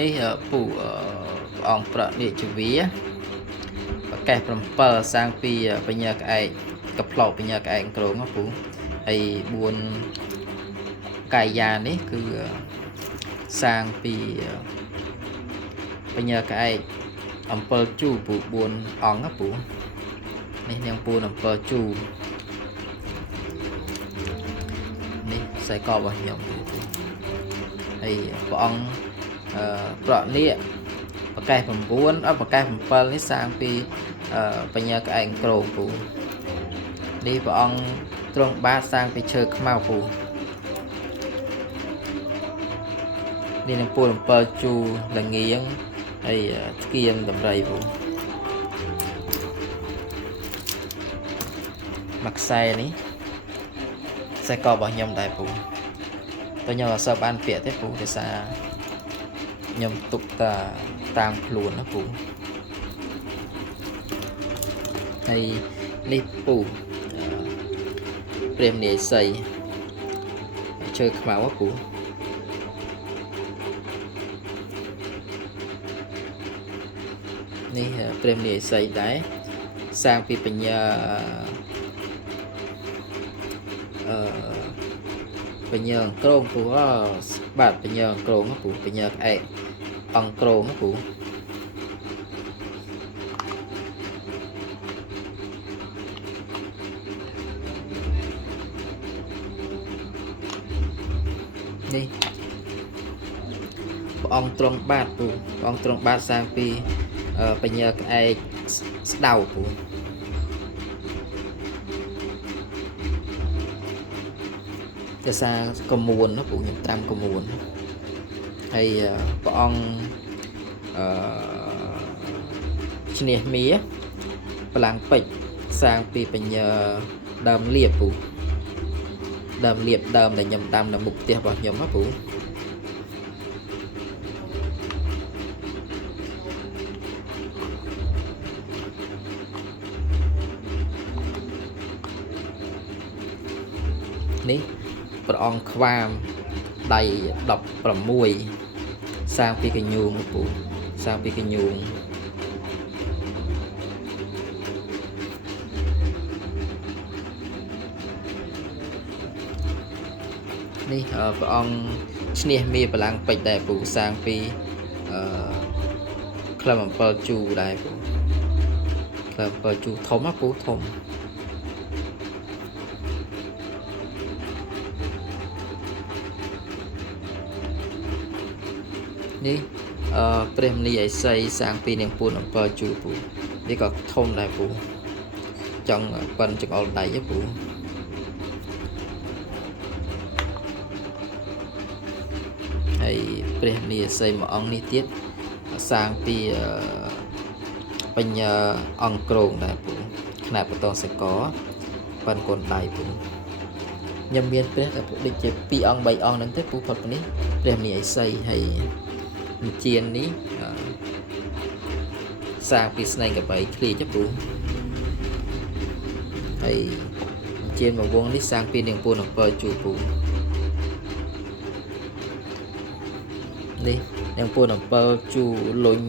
នេះពូអង្គប្រនេះជាវាប្រកេះ7សាងពីបញ្ញាក្អែកកផ្លោកបញ្ញាក្អែកក្រងពូហើយ4កាយានេះគឺសាងពីបញ្ញាក្អែក7ជូពូ4អង្គពូនេះនាងពូ7ជូនេះខ្សែករបស់ខ្ញុំពូហើយព្រះអង្គប្រក់នេះប្រកេះ9ប្រកេះ7នេះសាងពីបញ្ញាក្អែកក្រងពូនេះព្រះអង្គទ្រង់បាទសាងពីឈើខ្មៅពូនេះនឹងពូ7ជូល្ងៀងហើយស្គៀមដំរីពូមកខ្សែនេះខ្សែករបស់ខ្ញុំដែរពូតែខ្ញុំអត់សូវបានពាក្យទេពូដោយសារខ្ញុំទុកតាមខ្លួនណាពូហើយនេះពូព្រាមនាយសីឈើខ្មៅពូនេះព្រាមនាយសីដែរសាងពីបញ្ញាបញ្ញាក្រងពូបាទបញ្ញាក្រងពូបញ្ញាក្អែកអង្គក្រងពូនេះព្រះអង្គទ្រង់បាទពូព្រះអង្គទ្រង់បាទសាងពីបញ្ញាក្អែកស្ដៅពូភាសាកមួនណាពូខ្ញុំត្រាំកមួនហើយព្រះអង្គឈ្នះមាបលាំងពេជ្រសាងពីបញ្ញាដើមលៀបពូដើមលៀបដើមដែលខ្ញុំដាំនៅមុខផ្ទះរបស់ខ្ញុំណាពូនេះព្រះអង្គខ្វាមដៃ16សាងពីកញ្ញូងពូសាងពីកញ្ញូងនេះព្រះអង្គឈ្នះមាបលាំងពេជ្រដែរពូសាងពីក្លឹម7ជូដែរពូក្លឹម7ជូធំណាពូធំនេះព្រះមនីឥសីសាងពីនាងពូន7ជូពូនេះក៏ធំដែរពូចង់ប៉ិនចង្អុលដៃទេពូហើយព្រះមនីឥសីមួយអង្គនេះទៀតសាងពីបញ្ញាអង្គក្រងដែរពូខ្នាតបតងសកប៉ិនកូនដៃពូខ្ញុំមានព្រះតែពូដូចជា2អង្គ3អង្គហ្នឹងទេពូផុតពីនេះព្រះមនីឥសីហើយជាននេះសាងពីស្នែងកបីឃ្លីចពូហើយជានមួយវងនេះសាងពីនាងពូន7ជូពូនេះនាងពូន7ជូលុញ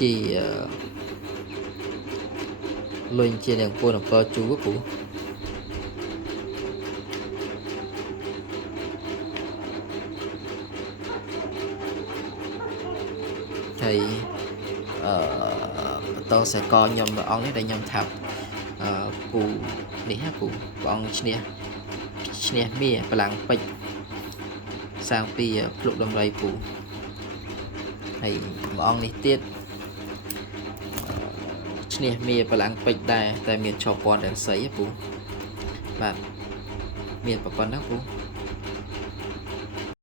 ជានាងពូន7ជូពូហើយបន្តខ្សែកខ្ញុំមួយអង្គនេះដែលខ្ញុំថាពូនេះណាពូព្រះអង្គឈ្នះមាបលាំងពេជ្រសាងពីភ្លុកដំរីពូហើយមួយអង្គនេះទៀតឈ្នះមាបលាំងពេជ្រដែរតែមានជាប់ពណ៌រាំងសីពូបាទមានប៉ុណ្ណឹងពូ